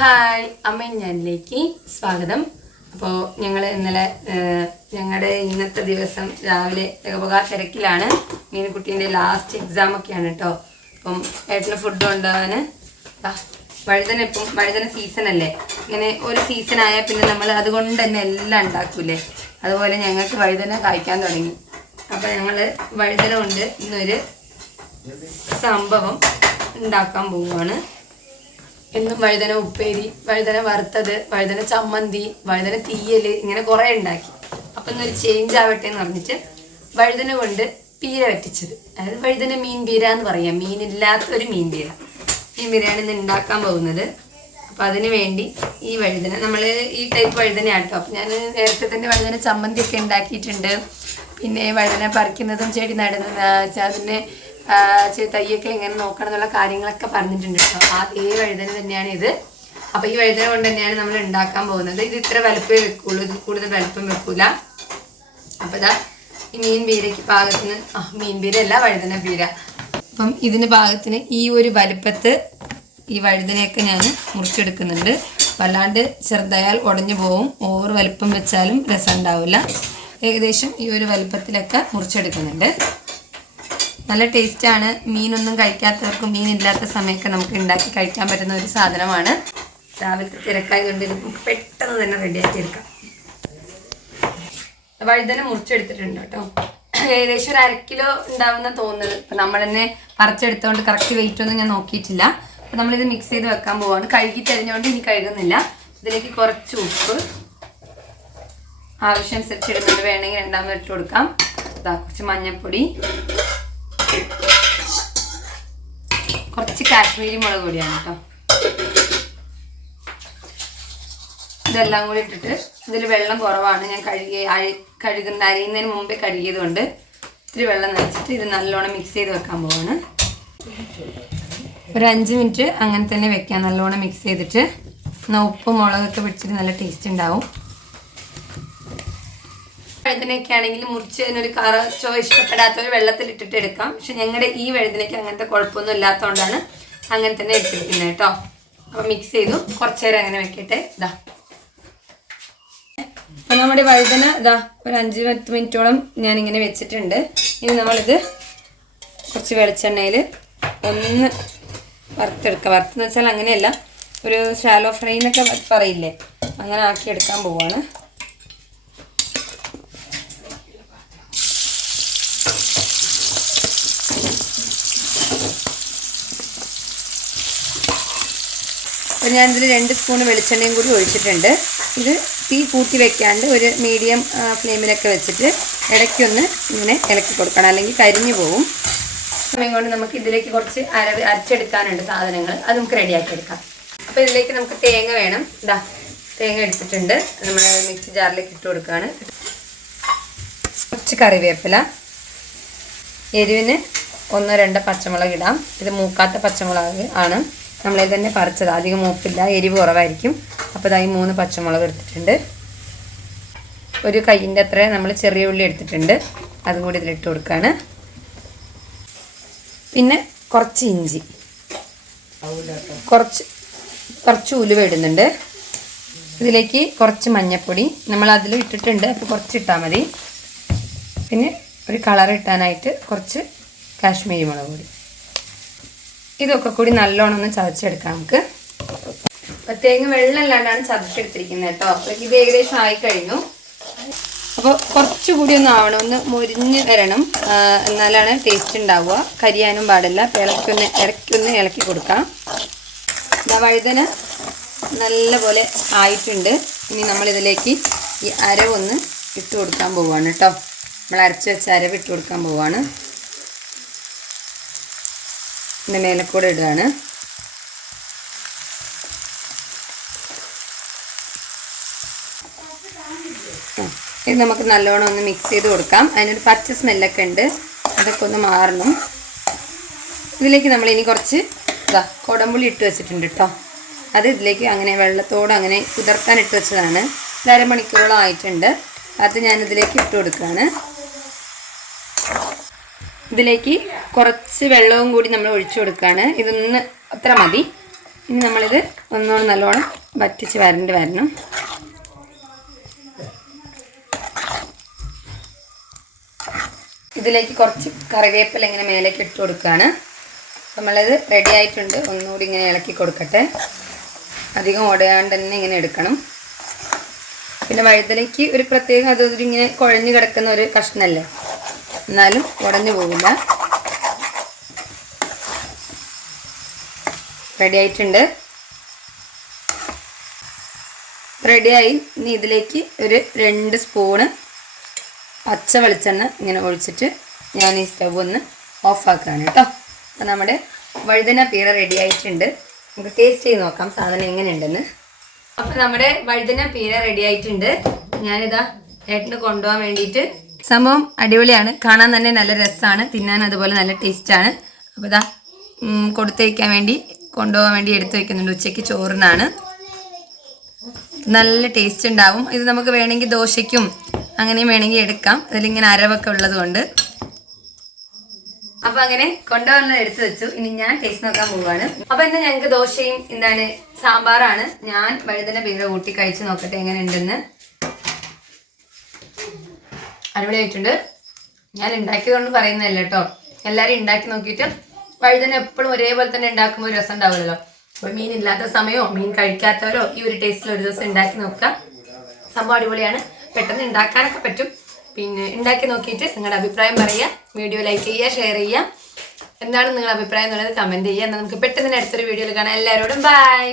Hi അമ്മ ഞാനിലേക്ക് സ്വാഗതം. അപ്പോൾ ഞങ്ങൾ ഇന്നലെ ഞങ്ങളുടെ ഇന്നത്തെ ദിവസം രാവിലെ തിരക്കിലാണ്. മീനുകുട്ടീൻ്റെ ലാസ്റ്റ് എക്സാമൊക്കെയാണ് കേട്ടോ. അപ്പം ഏട്ടന് ഫുഡ് കൊണ്ടുപോകാൻ വഴുതന സീസണല്ലേ. ഇങ്ങനെ ഒരു സീസണായാൽ പിന്നെ നമ്മൾ അതുകൊണ്ട് തന്നെ എല്ലാം ഉണ്ടാക്കൂലേ. അതുപോലെ ഞങ്ങൾക്ക് വഴുതന കായ്ക്കാൻ തുടങ്ങി. അപ്പോൾ ഞങ്ങൾ വഴുതന കൊണ്ട് ഇന്നൊരു സംഭവം ഉണ്ടാക്കാൻ പോവുകയാണ്. എന്നും വഴുതന ഉപ്പേരി, വഴുതന വറുത്തത്, വഴുതന ചമ്മന്തി, വഴുതന തീയൽ, ഇങ്ങനെ കുറേ ഉണ്ടാക്കി. അപ്പം ഇന്നൊരു ചേഞ്ച് ആവട്ടെ എന്ന് പറഞ്ഞിട്ട് വഴുതന കൊണ്ട് പീര വറ്റിച്ചത്, അതായത് വഴുതന മീൻ പീര എന്ന് പറയാം. മീനില്ലാത്തൊരു മീൻ പീരയാണ് ഇന്ന് ഉണ്ടാക്കാൻ പോകുന്നത്. അപ്പം അതിന് വേണ്ടി ഈ വഴുതന നമ്മൾ ഈ ടൈപ്പ് വഴുതനയാട്ടോ. അപ്പം ഞാൻ നേരത്തെ തന്നെ വഴുതന ചമ്മന്തിയൊക്കെ ഉണ്ടാക്കിയിട്ടുണ്ട്. പിന്നെ വഴുതന പറിക്കുന്നതും ചെടി നടുന്നത്, അതിനെ തയ്യൊക്കെ എങ്ങനെ നോക്കണം എന്നുള്ള കാര്യങ്ങളൊക്കെ പറഞ്ഞിട്ടുണ്ട് കേട്ടോ. അതേ വഴുതന തന്നെയാണ് ഇത്. അപ്പോൾ ഈ വഴുതന കൊണ്ട് തന്നെയാണ് നമ്മൾ ഉണ്ടാക്കാൻ പോകുന്നത്. ഇത് ഇത്ര വലുപ്പമേ വെക്കുള്ളൂ, ഇത് കൂടുതൽ വലുപ്പം വെക്കൂല. അപ്പോൾ ഇതാ ഈ മീൻ പീരയ്ക്ക് പാകത്തിന്, മീൻ പീര അല്ല വഴുതന പീര. അപ്പം ഇതിന് പാകത്തിന് ഈ ഒരു വലുപ്പത്ത് ഈ വഴുതനയൊക്കെ ഞാൻ മുറിച്ചെടുക്കുന്നുണ്ട്. വല്ലാണ്ട് ചെറുതായാൽ ഉടഞ്ഞു പോവും, ഓവർ വലുപ്പം വെച്ചാലും രസം ഉണ്ടാവില്ല. ഏകദേശം ഈ ഒരു വലുപ്പത്തിലൊക്കെ മുറിച്ചെടുക്കുന്നുണ്ട്. നല്ല ടേസ്റ്റാണ്. മീനൊന്നും കഴിക്കാത്തവർക്കും മീനില്ലാത്ത സമയമൊക്കെ നമുക്ക് ഉണ്ടാക്കി കഴിക്കാൻ പറ്റുന്ന ഒരു സാധനമാണ്. രാവിലത്തെ തിരക്കായതുകൊണ്ട് ഇത് നമുക്ക് പെട്ടെന്ന് തന്നെ റെഡിയാക്കി എടുക്കാം. വഴുതന മുറിച്ചെടുത്തിട്ടുണ്ട് കേട്ടോ. ഏകദേശം ഒരു 1/2 കിലോ ഉണ്ടാവുന്ന തോന്നുന്നത്. ഇപ്പം നമ്മൾ തന്നെ പറിച്ചെടുത്തുകൊണ്ട് കറക്റ്റ് വെയിറ്റ് ഒന്നും ഞാൻ നോക്കിയിട്ടില്ല. അപ്പം നമ്മളിത് മിക്സ് ചെയ്ത് വെക്കാൻ പോവാണ്. കഴുകി തരിഞ്ഞുകൊണ്ട് ഇനി കഴുകുന്നില്ല. ഇതിലേക്ക് കുറച്ച് ഉപ്പ് ആവശ്യമനുസരിച്ച് ഇടുന്നുണ്ട്. വേണമെങ്കിൽ രണ്ടാമത് ഇട്ട് കൊടുക്കാം. കുറച്ച് മഞ്ഞൾപ്പൊടി, കുറച്ച് കാശ്മീരി മുളക് പൊടിയാണ് കേട്ടോ. ഇതെല്ലാം കൂടി ഇട്ടിട്ട് ഇതിൽ വെള്ളം കുറവാണ്. ഞാൻ അരിയുന്നതിന് മുമ്പേ കഴുകിയത് കൊണ്ട് ഇത്തിരി വെള്ളം നനച്ചിട്ട് ഇത് നല്ലോണം മിക്സ് ചെയ്ത് വെക്കാൻ പോവാണ്. ഒരു 5 മിനിറ്റ് അങ്ങനെ തന്നെ വെക്കാം. നല്ലോണം മിക്സ് ചെയ്തിട്ട് ഉപ്പ് മുളകൊക്കെ പിടിച്ചിട്ട് നല്ല ടേസ്റ്റ് ഉണ്ടാവും. വഴുതനയൊക്കെ ആണെങ്കിൽ മുറിച്ച് അതിനൊരു കറച്ചോ ഇഷ്ടപ്പെടാത്തവർ വെള്ളത്തിലിട്ടിട്ട് എടുക്കാം. പക്ഷെ ഞങ്ങളുടെ ഈ വഴുതനയ്ക്ക് അങ്ങനത്തെ കുഴപ്പമൊന്നും ഇല്ലാത്തതുകൊണ്ടാണ് അങ്ങനെ തന്നെ എടുത്തിരിക്കുന്നത് കേട്ടോ. അപ്പോൾ മിക്സ് ചെയ്തു കുറച്ച് നേരം അങ്ങനെ വെക്കട്ടെ. അപ്പോൾ നമ്മുടെ വഴുതന ഒരു 5-10 മിനിറ്റോളം ഞാനിങ്ങനെ വെച്ചിട്ടുണ്ട്. ഇനി നമ്മളിത് കുറച്ച് വെളിച്ചെണ്ണയിൽ ഒന്ന് വറുത്തെടുക്കുക. വറുത്തെന്ന് വെച്ചാൽ അങ്ങനെയല്ല, ഒരു ഷാലോ ഫ്രൈ എന്നൊക്കെ പറയില്ലേ, അങ്ങനെ ആക്കി എടുക്കാൻ പോവാണ്. അപ്പോൾ ഞാനിതിൽ 2 സ്പൂൺ വെളിച്ചെണ്ണയും കൂടി ഒഴിച്ചിട്ടുണ്ട്. ഇത് തീ കൂട്ടി വെക്കാണ്ട് ഒരു മീഡിയം ഫ്ലെയിമിലൊക്കെ വെച്ചിട്ട് ഇടയ്ക്കൊന്ന് ഇങ്ങനെ ഇളക്കി കൊടുക്കണം, അല്ലെങ്കിൽ കരിഞ്ഞു പോകും. സമയം കൊണ്ട് നമുക്ക് ഇതിലേക്ക് കുറച്ച് അരച്ചെടുക്കാനുണ്ട് സാധനങ്ങൾ. അത് നമുക്ക് റെഡിയാക്കി എടുക്കാം. അപ്പോൾ ഇതിലേക്ക് നമുക്ക് തേങ്ങ വേണം. തേങ്ങ എടുത്തിട്ടുണ്ട്. നമ്മൾ മിക്സി ജാറിലേക്ക് ഇട്ട് കൊടുക്കുകയാണ്. കുറച്ച് കറിവേപ്പില, എരിവിന് 1-2 പച്ചമുളക് ഇടാം. ഇത് മൂക്കാത്ത പച്ചമുളക് ആണ്, നമ്മളെ തന്നെ പറിച്ചത്. അധികം മൂപ്പില്ല, എരിവ് കുറവായിരിക്കും. അപ്പോൾ ഇതായി 3 പച്ചമുളക് എടുത്തിട്ടുണ്ട്. ഒരു കയ്യിൻ്റെ അത്ര നമ്മൾ ചെറിയ ഉള്ളി എടുത്തിട്ടുണ്ട്, അതും കൂടി ഇതിലിട്ട് കൊടുക്കുകയാണ്. പിന്നെ കുറച്ച് ഇഞ്ചി, കുറച്ച് ഉലുവ ഇടുന്നുണ്ട്. ഇതിലേക്ക് കുറച്ച് മഞ്ഞൾപ്പൊടി നമ്മൾ അതിൽ ഇട്ടിട്ടുണ്ട്, അപ്പോൾ കുറച്ച് ഇട്ടാൽ മതി. പിന്നെ ഒരു കളർ ഇട്ടാനായിട്ട് കുറച്ച് കാശ്മീരി മുളക് പൊടി. ഇതൊക്കെ കൂടി നല്ലോണം ഒന്ന് ചതച്ചെടുക്കാം നമുക്ക്. തേങ്ങ വെള്ളം ഇല്ലാണ്ടാണ് ചതച്ചെടുത്തിരിക്കുന്നത് കേട്ടോ. അപ്പോൾ ഇത് ഏകദേശം ആയിക്കഴിഞ്ഞു. അപ്പോൾ കുറച്ചുകൂടി ഒന്ന് ആവണം, ഒന്ന് മുരിഞ്ഞ് വരണം, എന്നാലാണ് ടേസ്റ്റ് ഉണ്ടാവുക. കരിയാനും പാടില്ല. ഇടയ്ക്കൊന്ന് ഇളക്കി കൊടുക്കാം. വഴുതന നല്ലപോലെ ആയിട്ടുണ്ട്. ഇനി നമ്മളിതിലേക്ക് ഈ അരവൊന്ന് ഇട്ട് കൊടുക്കാൻ പോവുകയാണ് കേട്ടോ. നമ്മൾ അരച്ച് വെച്ച അരവ് ഇട്ട് കൊടുക്കാൻ പോവുകയാണ്. ഇതിൻ്റെ മേലക്കൂടെ ഇടുകയാണ്. ഇത് നമുക്ക് നല്ലോണം ഒന്ന് മിക്സ് ചെയ്ത് കൊടുക്കാം. അതിനൊരു പച്ച സ്മെല്ലൊക്കെ ഉണ്ട്, അതൊക്കെ ഒന്ന് മാറണം. ഇതിലേക്ക് നമ്മളിനി കുറച്ച് കൊടമ്പുളി ഇട്ട് വെച്ചിട്ടുണ്ട് കേട്ടോ. അത് ഇതിലേക്ക് അങ്ങനെ വെള്ളത്തോടെ അങ്ങനെ കുതിർത്താൻ ഇട്ട് വെച്ചതാണ്. 1/2 മണിക്കൂറോളം ആയിട്ടുണ്ട്. അത് ഞാനിതിലേക്ക് ഇട്ട് കൊടുക്കുകയാണ്. ഇതിലേക്ക് കുറച്ച് വെള്ളവും കൂടി നമ്മൾ ഒഴിച്ചു കൊടുക്കുകയാണ്. ഇതൊന്ന് അത്ര മതി. ഇനി നമ്മളിത് ഒന്നുകൂടെ നല്ലോണം വറ്റിച്ച് വരണം. ഇതിലേക്ക് കുറച്ച് കറിവേപ്പില ഇങ്ങനെ മേലേക്ക് ഇട്ട് കൊടുക്കുകയാണ്. നമ്മളിത് റെഡി ആയിട്ടുണ്ട്. ഒന്നുകൂടി ഇങ്ങനെ ഇളക്കി കൊടുക്കട്ടെ. അധികം ഉടയാണ്ട് തന്നെ ഇങ്ങനെ എടുക്കണം. പിന്നെ വഴുതനയ്ക്ക് ഒരു പ്രത്യേകം അതൊരിങ്ങനെ കുഴഞ്ഞു കിടക്കുന്ന ഒരു കഷ്ണമല്ലേ, എന്നാലും ഉടഞ്ഞു പോവില്ല. റെഡി ആയിട്ടുണ്ട്. റെഡിയായി. ഇനി ഇതിലേക്ക് ഒരു 2 സ്പൂണ് പച്ച വെളിച്ചെണ്ണ ഇങ്ങനെ ഒഴിച്ചിട്ട് ഞാൻ ഈ സ്റ്റവ് ഒന്ന് ഓഫാക്കുകയാണ് കേട്ടോ. അപ്പോൾ നമ്മുടെ വഴുതന പീര റെഡി ആയിട്ടുണ്ട്. നമുക്ക് ടേസ്റ്റ് ചെയ്ത് നോക്കാം സാധനം എങ്ങനെയുണ്ടെന്ന്. അപ്പോൾ നമ്മുടെ വഴുതന പീര റെഡി ആയിട്ടുണ്ട്. ഞാനിതാ ഏട്ടന് കൊണ്ടുപോകാൻ വേണ്ടിയിട്ട്. സംഭവം അടിപൊളിയാണ്, കാണാൻ തന്നെ നല്ല രസമാണ്, തിന്നാൻ അതുപോലെ നല്ല ടേസ്റ്റാണ്. അപ്പോൾ ഇതാ കൊടുത്തയക്കാൻ വേണ്ടി കൊണ്ടുപോകാൻ വേണ്ടി എടുത്തു വയ്ക്കുന്നുണ്ട്. ഉച്ചയ്ക്ക് ചോറിനാണ്. നല്ല ടേസ്റ്റ് ഉണ്ടാവും. ഇത് നമുക്ക് വേണമെങ്കിൽ ദോശയ്ക്കും അങ്ങനെയും വേണമെങ്കിൽ എടുക്കാം. അതിലിങ്ങനെ അരവൊക്കെ ഉള്ളത് കൊണ്ട്. അപ്പോൾ അങ്ങനെ കൊണ്ടുവന്ന് എടുത്തു വെച്ചു. ഇനി ഞാൻ ടേസ്റ്റ് നോക്കാൻ പോവുകയാണ്. അപ്പോൾ ഇന്ന് ഞങ്ങൾക്ക് ദോശയും സാമ്പാറാണ്. ഞാൻ വഴുതന പീര കൂട്ടി കഴിച്ച് നോക്കട്ടെ എങ്ങനെയുണ്ടെന്ന്. അടിപൊളിയായിട്ടുണ്ട്. ഞാൻ ഉണ്ടാക്കിയതുകൊണ്ട് പറയുന്നതല്ല കേട്ടോ. എല്ലാവരും ഉണ്ടാക്കി നോക്കിയിട്ട് വഴുതന എപ്പോഴും ഒരേപോലെ തന്നെ ഉണ്ടാക്കുമ്പോൾ ഒരു രസം ഉണ്ടാവുമല്ലോ. അപ്പോൾ മീൻ ഇല്ലാത്ത സമയമോ മീൻ കഴിക്കാത്തവരോ ഈ ഒരു ടേസ്റ്റിൽ ഒരു ദിവസം ഉണ്ടാക്കി നോക്കാം. സംഭവം അടിപൊളിയാണ്. പെട്ടെന്ന് ഉണ്ടാക്കാനൊക്കെ പറ്റും. പിന്നെ ഉണ്ടാക്കി നോക്കിയിട്ട് നിങ്ങളുടെ അഭിപ്രായം പറയുക. വീഡിയോ ലൈക്ക് ചെയ്യുക, ഷെയർ ചെയ്യുക. എന്താണ് നിങ്ങളുടെ അഭിപ്രായം എന്നുള്ളത് കമൻറ്റ് ചെയ്യുക. എന്നാൽ നമുക്ക് പെട്ടെന്ന് അടുത്തൊരു വീഡിയോയിൽ കാണാം. എല്ലാവരോടും ബൈ.